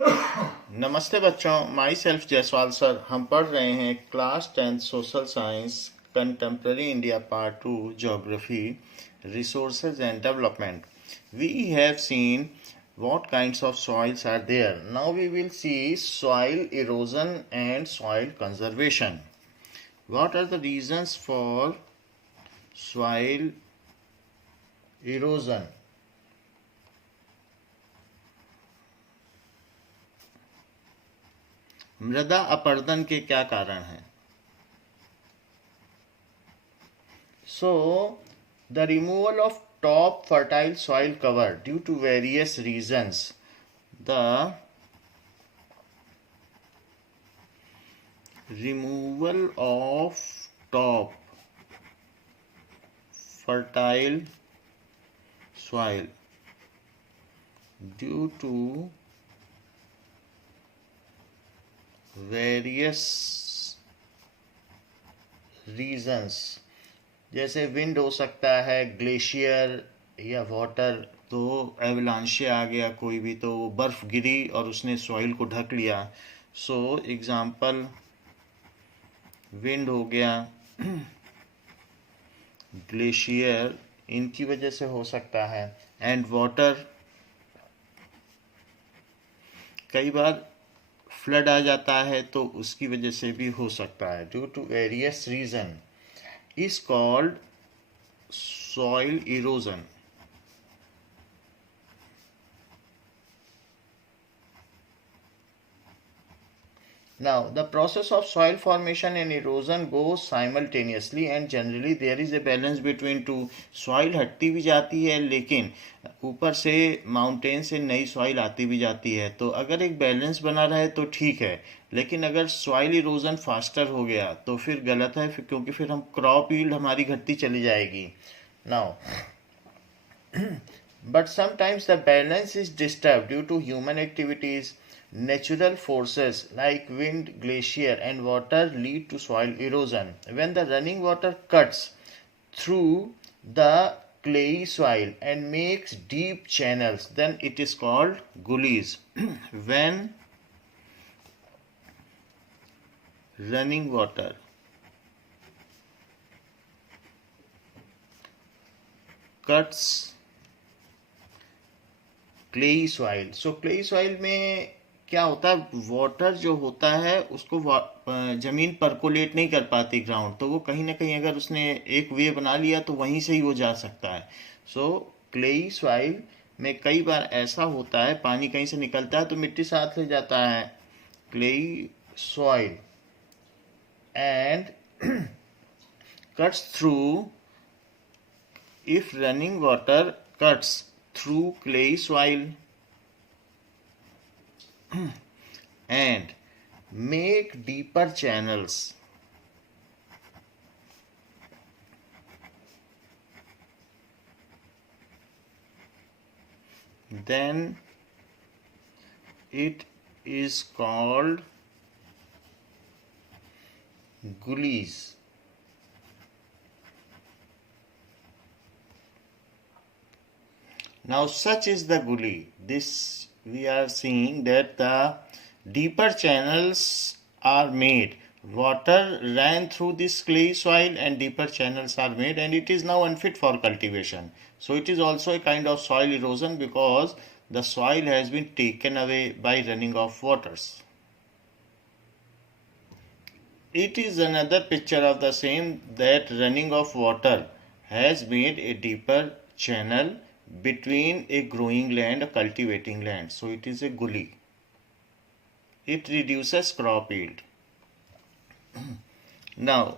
नमस्ते बच्चों, my self Jaiswal सर। हम पढ़ रहे हैं class 10 social science contemporary India part 2 geography resources and development. We have seen what kinds of soils are there. Now we will see soil erosion and soil conservation. What are the reasons for soil erosion? मृदा अपरदन के क्या कारण हैं? So, the removal of top fertile soil cover due to various reasons. The removal of top fertile soil due to various reasons, जैसे विंड हो सकता है, ग्लेशियर या वाटर, तो एवलांशे आ गया कोई भी, तो बर्फ गिरी और उसने सॉइल को ढक लिया। सो एग्जाम्पल विंड हो गया, ग्लेशियर, इनकी वजह से हो सकता है। एंड वाटर, कई बार फ्लड आ जाता है तो उसकी वजह से भी हो सकता है। Due to various reason is called soil erosion. Now, the process of soil formation and erosion goes simultaneously and generally there is a balance between two. Soil हटती भी जाती है लेकिन ऊपर से माउंटेन से नई सॉइल आती भी जाती है, तो अगर एक बैलेंस बना रहे तो ठीक है। लेकिन अगर सॉइल इरोजन फास्टर हो गया तो फिर गलत है, क्योंकि फिर हम क्रॉप यील्ड हमारी घटती चली जाएगी। Now, but sometimes the balance is disturbed due to human activities. Natural forces like wind, glacier, and water lead to soil erosion. When the running water cuts through the clayey soil and makes deep channels, then it is called gullies. When running water cuts clayey soil, so clayey soil में क्या होता है, वाटर जो होता है उसको जमीन परकोलेट नहीं कर पाती ग्राउंड, तो वो कहीं ना कहीं अगर उसने एक वे बना लिया तो वहीं से ही वो जा सकता है। सो क्लेई सॉइल में कई बार ऐसा होता है, पानी कहीं से निकलता है तो मिट्टी साथ ले जाता है। Clayey soil and cuts through, if running water cuts through clay soil and make deeper channels, then it is called gullies. Now such is the gully. This we are seeing that the deeper channels are made. Water ran through this clay soil and deeper channels are made, and it is now unfit for cultivation. So it is also a kind of soil erosion because the soil has been taken away by running of waters. It is another picture of the same, that running of water has made a deeper channel between a growing land, a cultivating land. So it is a gully. It reduces crop yield. Now,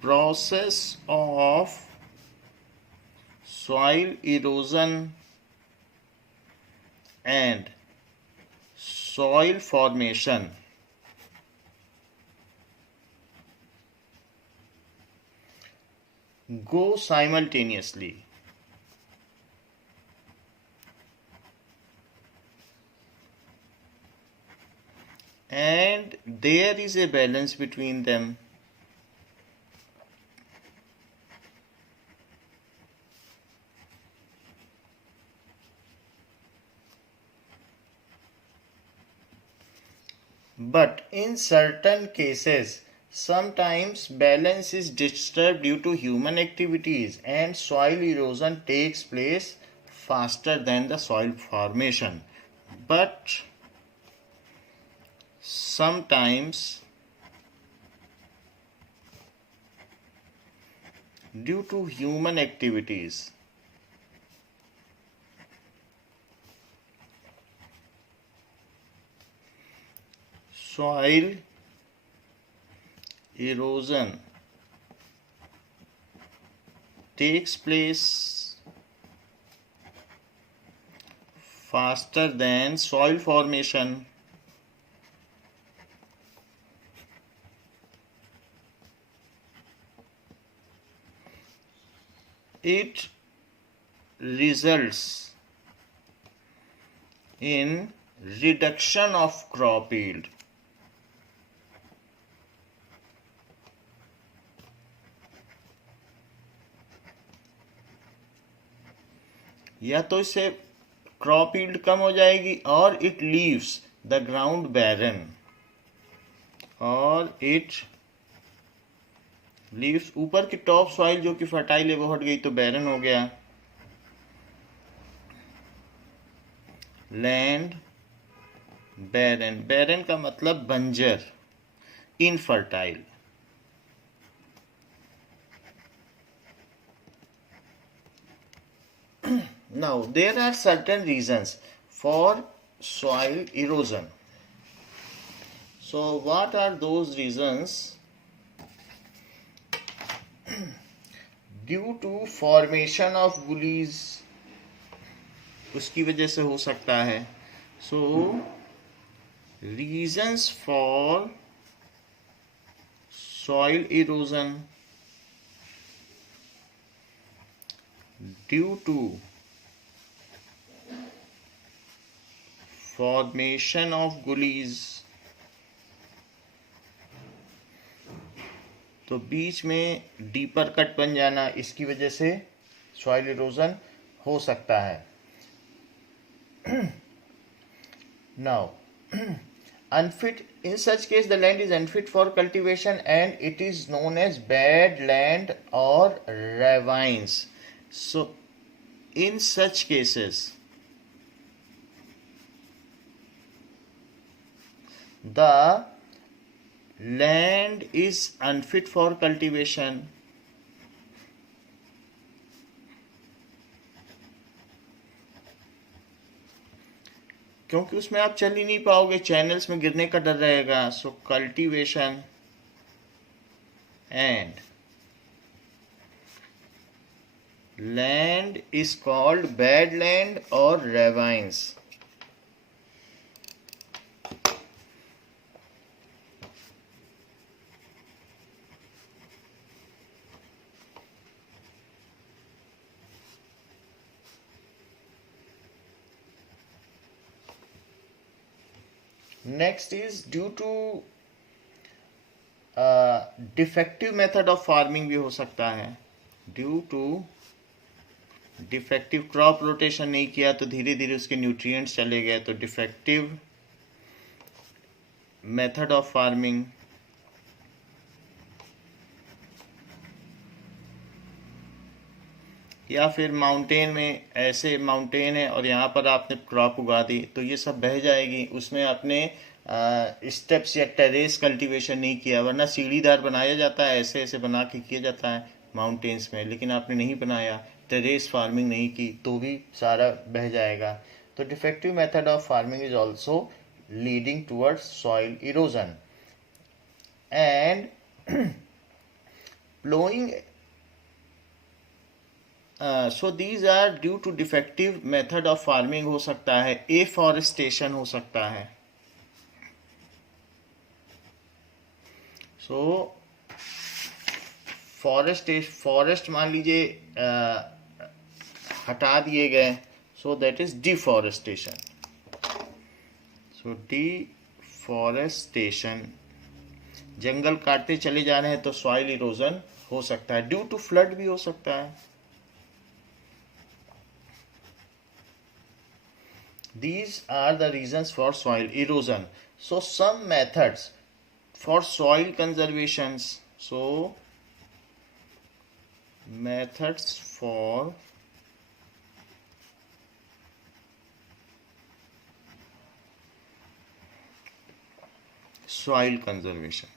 process of soil erosion and soil formation go simultaneously. And there is a balance between them. but in certain cases sometimes balance is disturbed due to human activities and soil erosion takes place faster than the soil formation. But sometimes due to human activities soil erosion takes place faster than soil formation. It results in reduction of crop yield. या तो इससे crop yield कम हो जाएगी और it leaves the ground बैरन, और it leaves ऊपर की top soil जो कि फर्टाइल है वो हट गई तो बैरन हो गया. लैंड बैरन, बैरन का मतलब बंजर, infertile. Now, there are certain reasons for soil erosion. So, what are those reasons? Due to formation of gullies, उसकी वजह से हो सकता है. So, reasons for soil erosion due to formation of gullies, तो बीच में डीपर कट बन जाना, इसकी वजह से सॉइल इरोजन हो सकता है. Now, unfit, in such case the land is unfit for cultivation and it is known as bad land or ravines. So, in such cases, the land is unfit for cultivation क्योंकि उसमें आप चल ही नहीं पाओगे, चैनल्स में गिरने का डर रहेगा. So cultivation and land is called bad land और ravines. Next is due to defective method of farming भी हो सकता है. Due to defective crop rotation नहीं किया तो धीरे धीरे उसके nutrients चले गए, तो defective method of farming. या फिर माउंटेन में, ऐसे माउंटेन है और यहाँ पर आपने क्रॉप उगा दी तो ये सब बह जाएगी. उसमें आपने स्टेप्स या टेरेस कल्टीवेशन नहीं किया, वरना सीढ़ीदार बनाया जाता है, ऐसे ऐसे बना के किया जाता है माउंटेन्स में, लेकिन आपने नहीं बनाया, टेरेस फार्मिंग नहीं की तो भी सारा बह जाएगा. तो defective method of farming is also leading towards soil erosion. And ploughing, so these are due to defective method of farming हो सकता है, एफॉरेस्टेशन हो सकता है. so फॉरेस्ट मान लीजिए हटा दिए गए, so that is deforestation. so deforestation, जंगल काटते चले जा रहे हैं तो सॉइल इरोजन हो सकता है. ड्यू टू फ्लड भी हो सकता है. These are the reasons for soil erosion. So some methods for soil conservations. So methods for soil conservation.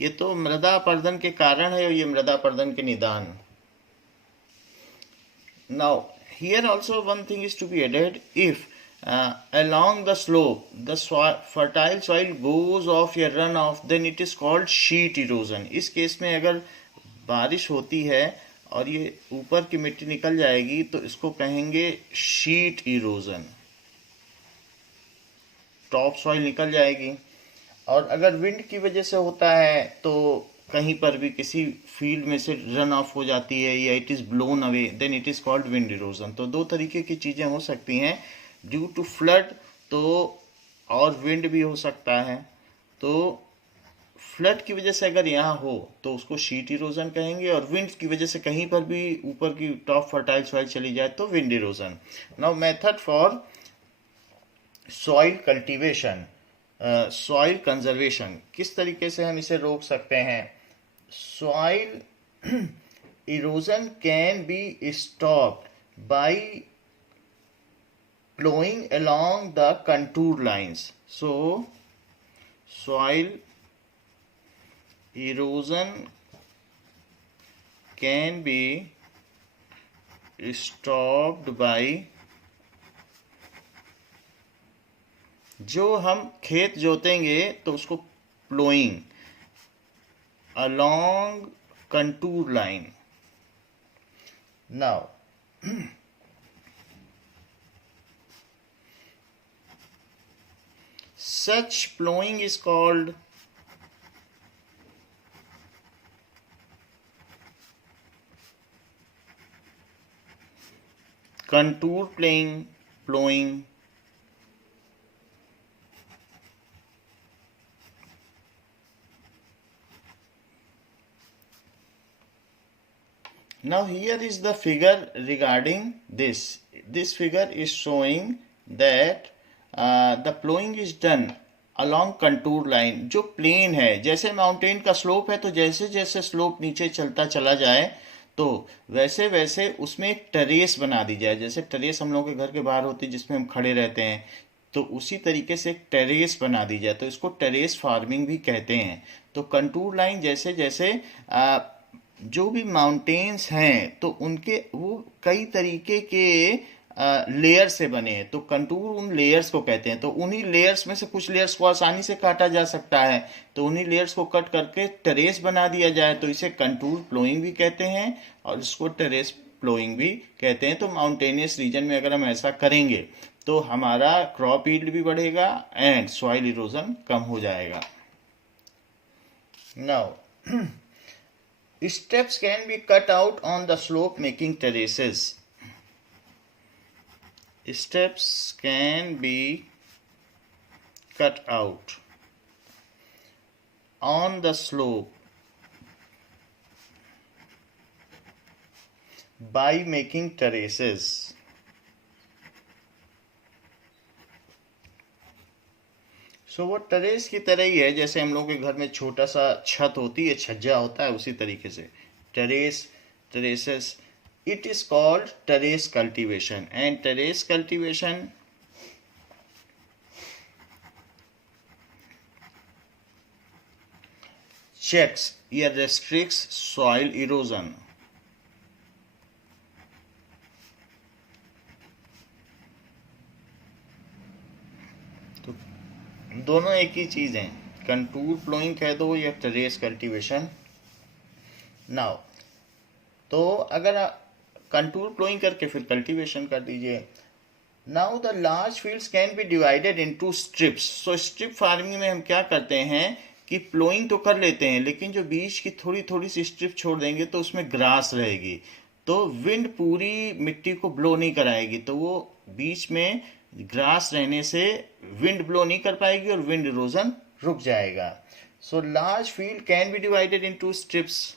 ये तो मृदा अपरदन के कारण है और ये मृदा अपरदन के निदान. Now, here also one thing is to be added. If along the slope the fertile soil goes off या run off, then it is called sheet erosion. इस केस में अगर बारिश होती है और ये ऊपर की मिट्टी निकल जाएगी तो इसको कहेंगे शीट इरोजन. टॉप सॉइल निकल जाएगी. और अगर विंड की वजह से होता है तो कहीं पर भी किसी फील्ड में से रन ऑफ हो जाती है या it is blown away, then it is called wind erosion. तो दो तरीके की चीज़ें हो सकती हैं. ड्यू टू फ्लड तो और विंड भी हो सकता है. तो फ्लड की वजह से अगर यहाँ हो तो उसको शीट इरोजन कहेंगे, और विंड की वजह से कहीं पर भी ऊपर की टॉप फर्टाइल सॉइल चली जाए तो wind erosion. Now method for soil cultivation, soil conservation. किस तरीके से हम इसे रोक सकते हैं? Soil erosion can be stopped bye ploughing along the contour lines. So soil erosion can be stopped by, जो हम खेत जोतेंगे तो उसको ploughing along contour line. Now such plowing is called contour plowing. Now here is the figure regarding this. This figure is showing that the plowing is done along contour line. जो प्लेन है, जैसे माउंटेन का स्लोप है तो जैसे जैसे स्लोप नीचे चलता चला जाए तो वैसे वैसे उसमें एक टेरेस बना दी जाए. जैसे टेरेस हम लोगों के घर के बाहर होती है जिसमें हम खड़े रहते हैं, तो उसी तरीके से एक टेरेस बना दी जाए, तो इसको टेरेस फार्मिंग भी कहते हैं. तो कंटूर लाइन जैसे जैसे जो भी माउंटेन्स हैं तो उनके वो कई तरीके के लेयर से बने हैं, तो कंटूर उन लेयर्स को कहते हैं. तो उन्हीं लेयर्स में से कुछ लेयर्स को आसानी से काटा जा सकता है, तो उन्हीं लेयर्स को कट करके टेरेस बना दिया जाए, तो इसे कंटूर प्लोइंग भी कहते हैं और इसको टेरेस प्लोइंग भी कहते हैं. तो माउंटेनियस रीजन में अगर हम ऐसा करेंगे तो हमारा क्रॉप यील्ड भी बढ़ेगा एंड सॉइल इरोजन कम हो जाएगा. Now steps can be cut out on the slope making terraces. Steps can be cut out on the slope by making terraces. सो वो टेरेस की तरह ही है, जैसे हम लोग के घर में छोटा सा छत होती है, छज्जा होता है, उसी तरीके से terrace, terraces. It is called terrace cultivation. And terrace cultivation checks या restricts soil erosion. तो दोनों एक ही चीज हैं, कंटूर प्लोइंग कह दो या टेरेस कल्टीवेशन. नाउ तो अगर कंटूर प्लोइंग करके फिर कल्टीवेशन कर दीजिए. Now the large fields can be divided into strips. So strip farming में हम क्या करते हैं कि प्लोइंग तो कर लेते हैं लेकिन जो बीच की थोड़ी थोड़ी सी स्ट्रिप छोड़ देंगे तो उसमें ग्रास रहेगी, तो विंड पूरी मिट्टी को ब्लो नहीं कराएगी, तो वो बीच में ग्रास रहने से विंड ब्लो नहीं कर पाएगी और विंड इरोजन रुक जाएगा. So large field can be divided into strips.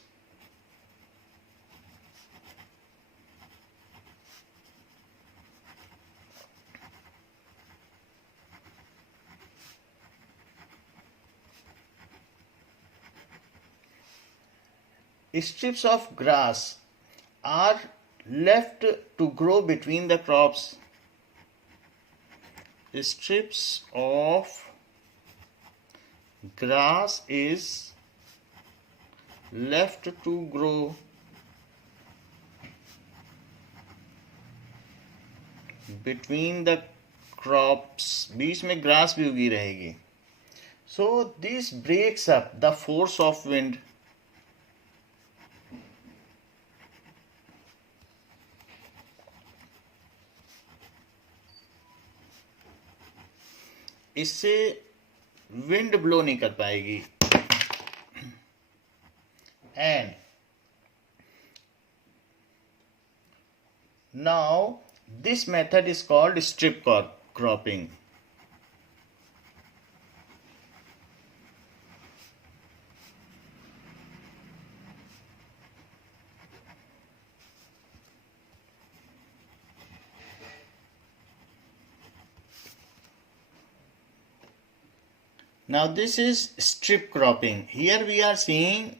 strips of grass are left to grow between the crops. Strips of grass is left to grow between the crops. बीच में ग्रास भी उगी रहेगी. So this breaks up the force of wind. इससे wind blow नहीं कर पाएगी. And now this method is called strip cropping. Now this is strip cropping. Here we are seeing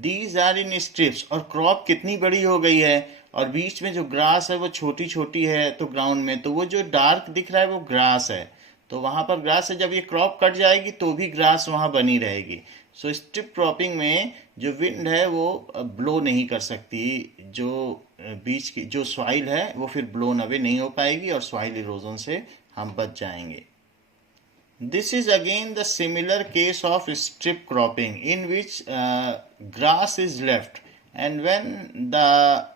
these are in strips और क्रॉप कितनी बड़ी हो गई है और बीच में जो ग्रास है वो छोटी छोटी है. तो ग्राउंड में तो वो जो डार्क दिख रहा है वो ग्रास है. तो वहां पर ग्रास है. जब ये क्रॉप कट जाएगी तो भी ग्रास वहां बनी रहेगी. सो स्ट्रिप क्रॉपिंग में जो विंड है वो ब्लो नहीं कर सकती. जो बीच की जो सॉइल है वो फिर ब्लोन अवे नहीं हो पाएगी और सॉइल इरोजन से हम बच जाएंगे. This is again the similar case of strip cropping in which grass is left, and when the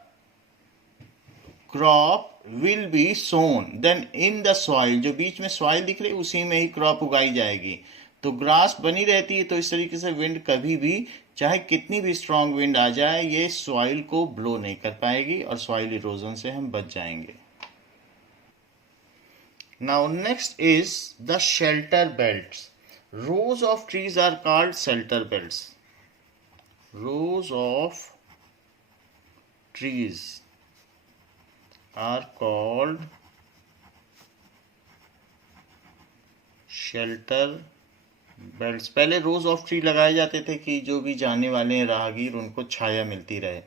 crop will be sown, then in the soil, जो बीच में soil दिख रही है उसी में ही crop उगाई जाएगी. तो ग्रास बनी रहती है. तो इस तरीके से विंड कभी भी चाहे कितनी भी स्ट्रांग विंड आ जाए ये सॉइल को ब्लो नहीं कर पाएगी और सॉइल इरोजन से हम बच जाएंगे. Now next is the shelter belts. Rows of trees are called shelter belts. Rows of trees are called shelter belts. पहले रोज ऑफ ट्री लगाए जाते थे कि जो भी जाने वाले हैं राहगीर उनको छाया मिलती रहे.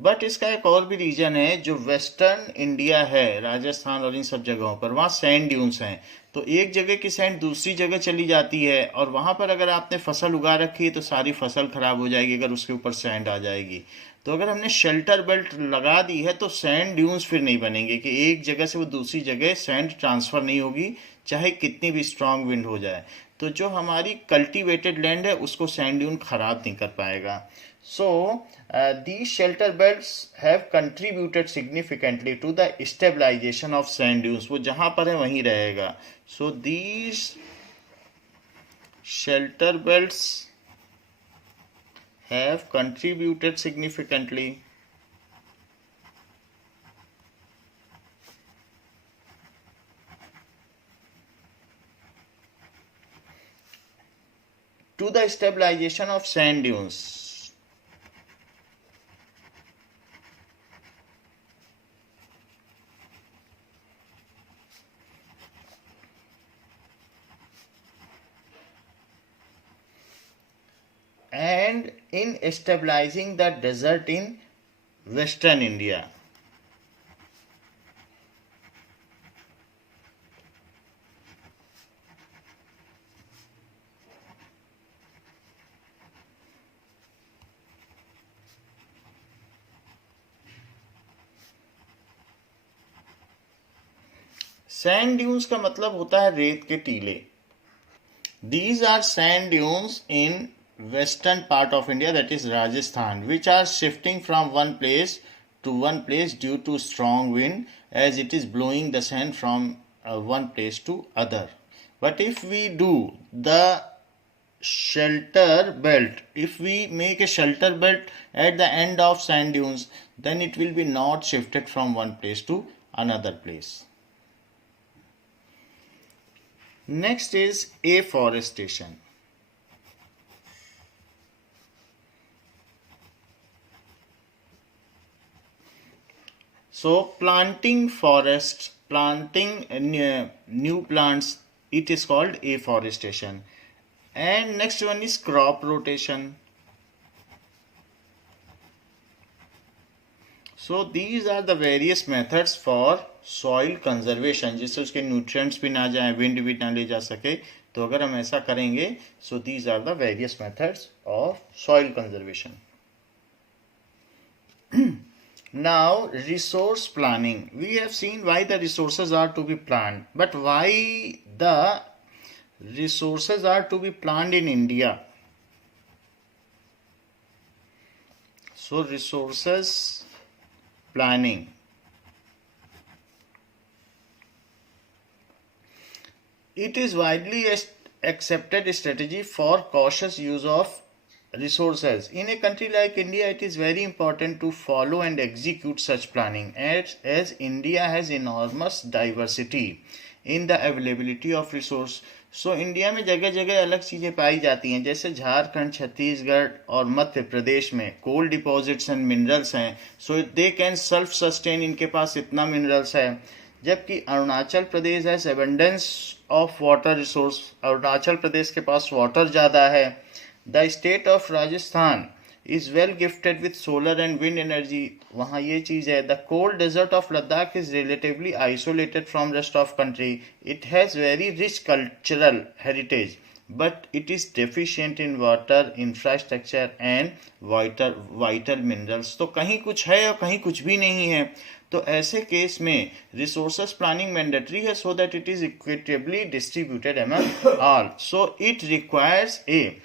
बट इसका एक और भी रीजन है. जो वेस्टर्न इंडिया है राजस्थान और इन सब जगहों पर वहाँ सैंड ड्यून्स हैं. तो एक जगह की सैंड दूसरी जगह चली जाती है और वहाँ पर अगर आपने फसल उगा रखी है तो सारी फसल खराब हो जाएगी अगर उसके ऊपर सैंड आ जाएगी. तो अगर हमने शेल्टर बेल्ट लगा दी है तो सैंड ड्यून्स फिर नहीं बनेंगे कि एक जगह से वो दूसरी जगह सैंड ट्रांसफ़र नहीं होगी चाहे कितनी भी स्ट्रांग विंड हो जाए. तो जो हमारी कल्टीवेटेड लैंड है उसको सैंड ड्यून खराब नहीं कर पाएगा. So these shelter belts have contributed significantly to the stabilization of sand dunes. वो जहाँ पर है वहीं रहेगा. So these shelter belts have contributed significantly to the stabilization of sand dunes. And in stabilizing the desert in western India. Sand dunes का मतलब होता है रेत के टीले. These are sand dunes in western part of India, that is Rajasthan, which are shifting from one place to one place due to strong wind as it is blowing the sand from one place to other. But if we do the shelter belt, if we make a shelter belt at the end of sand dunes, then it will be not shifted from one place to another place. Next is afforestation. So planting forests, planting new plants, it is called afforestation. And next one is crop rotation. So these are the various methods for soil conservation, जिससे उसके न्यूट्रिएंट्स भी ना जाए, विंड भी ना ले जा सके। तो अगर हम ऐसा करेंगे, so these are the various methods of soil conservation. Now, resource planning. We have seen why the resources are to be planned, but why the resources are to be planned in India? So, resources planning. It is widely accepted strategy for cautious use of resources. In a country like India, it is very important to follow and execute such planning, as India has enormous diversity in the availability of resource. So India में जगह जगह अलग चीज़ें पाई जाती हैं, जैसे झारखंड, छत्तीसगढ़ और मध्य प्रदेश में कोल डिपॉजिट्स एंड मिनरल्स हैं, so they can self sustain, इनके पास इतना मिनरल्स है। जबकि Arunachal Pradesh has abundance of water resource, Arunachal Pradesh के पास वाटर ज़्यादा है। The state of Rajasthan is well gifted with solar and wind energy, वहाँ ये चीज़ है। The cold desert of Ladakh is relatively isolated from rest of country, it has very rich cultural heritage, but it is deficient in water infrastructure and vital minerals। तो कहीं कुछ है और कहीं कुछ भी नहीं है। तो ऐसे केस में रिसोर्सेस प्लानिंग मैंडेटरी है, so that it is equitably distributed among all. So it requires a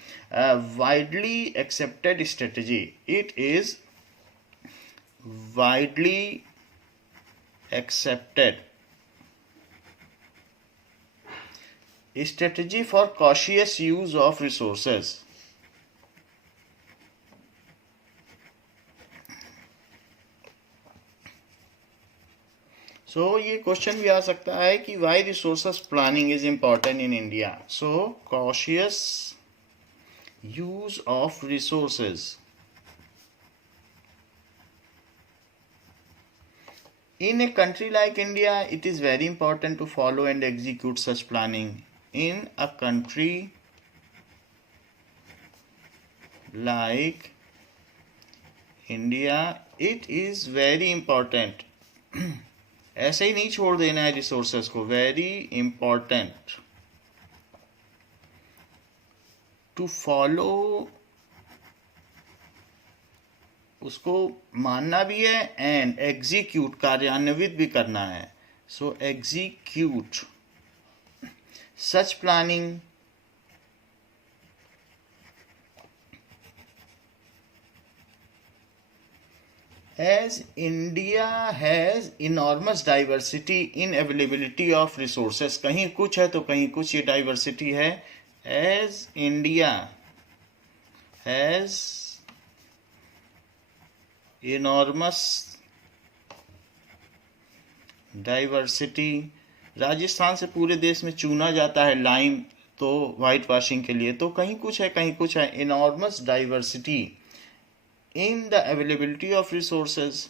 widely accepted strategy. It is widely accepted strategy for cautious use of resources. So ये क्वेश्चन भी आ सकता है कि why resources planning is important in India. So cautious use of resources. In a country like India, it is very important to follow and execute such planning. In a country like India, it is very important. ऐसे ही नहीं छोड़ देना है रिसोर्सेस को, very important to follow, उसको मानना भी है, एंड एग्जीक्यूट, कार्यान्वित भी करना है। So execute such planning as India has enormous diversity in availability of resources। कहीं कुछ है तो कहीं कुछ, ये डाइवर्सिटी है। as India has enormous diversity, Rajasthan से पूरे देश में चुना जाता है लाइम, तो वाइट वॉशिंग के लिए, तो कहीं कुछ है कहीं कुछ है। enormous diversity in the availability of resources।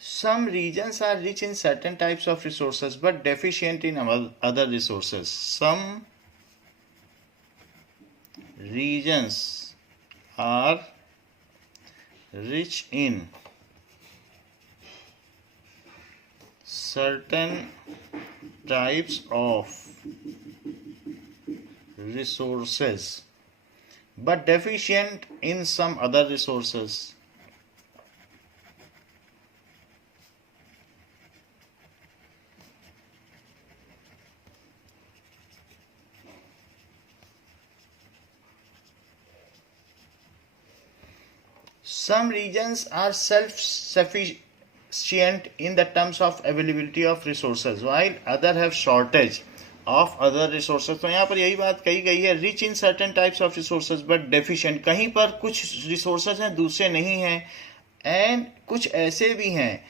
Some regions are rich in certain types of resources but deficient in other resources. Some regions are rich in certain types of resources but deficient in some other resources. Some regions are self-sufficient in the terms of availability of resources while other have shortage of other resources। तो यहाँ पर यही बात कही गई है, rich in certain types of resources but deficient, कहीं पर कुछ resources हैं दूसरे नहीं हैं, and कुछ ऐसे भी हैं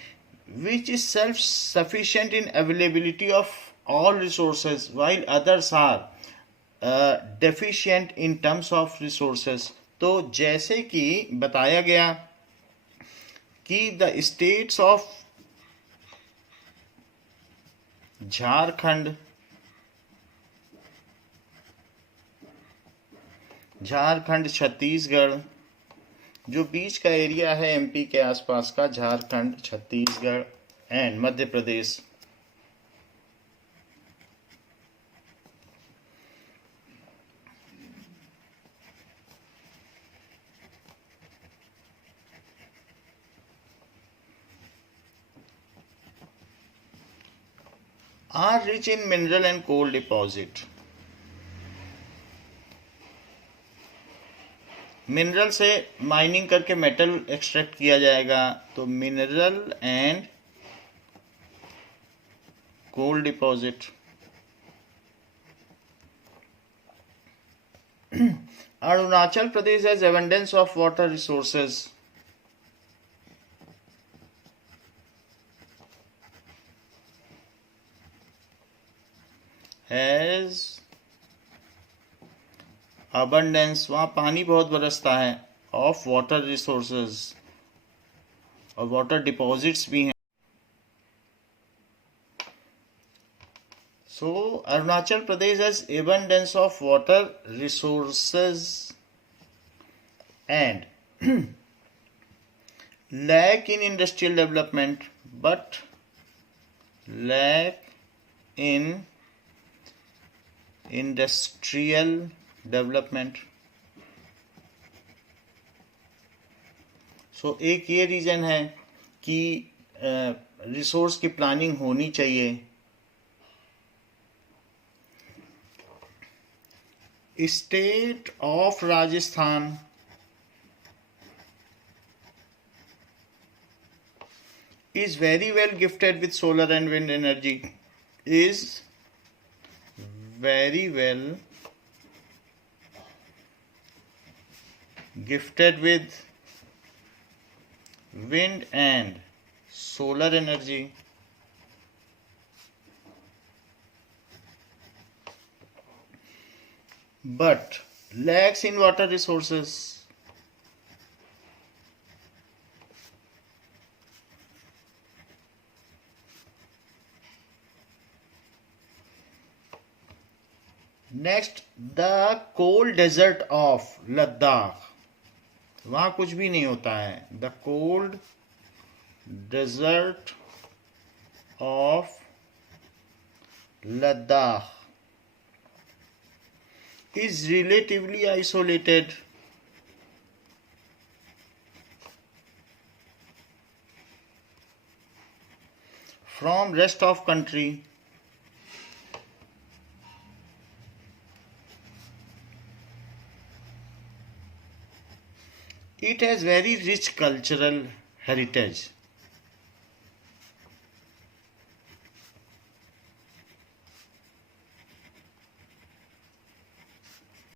which is self-sufficient in availability of all resources while others are deficient in terms of resources। तो जैसे कि बताया गया कि द झारखंड, छत्तीसगढ़, जो बीच का एरिया है एमपी के आसपास का, Jharkhand, Chhattisgarh and Madhya Pradesh. Are rich in mineral and coal deposit. Mineral से माइनिंग करके मेटल एक्सट्रैक्ट किया जाएगा, तो mineral and coal deposit. Arunachal Pradesh has abundance of water resources. Has abundance, वहाँ पानी बहुत बरसता है, ऑफ वाटर रिसोर्सेज, और वाटर डिपॉजिट्स भी हैं। So Arunachal Pradesh has abundance of water resources and lack in industrial development, but lack in industrial development. सो एक ये रीज़न है कि रिसोर्स की प्लानिंग होनी चाहिए। State of Rajasthan is very well gifted with solar and wind energy, is very well gifted with wind and solar energy. But lacks in water resources. Next, the cold desert of Ladakh, वहां कुछ भी नहीं होता है। The cold desert of Ladakh is relatively isolated from rest of country. It has very rich cultural heritage.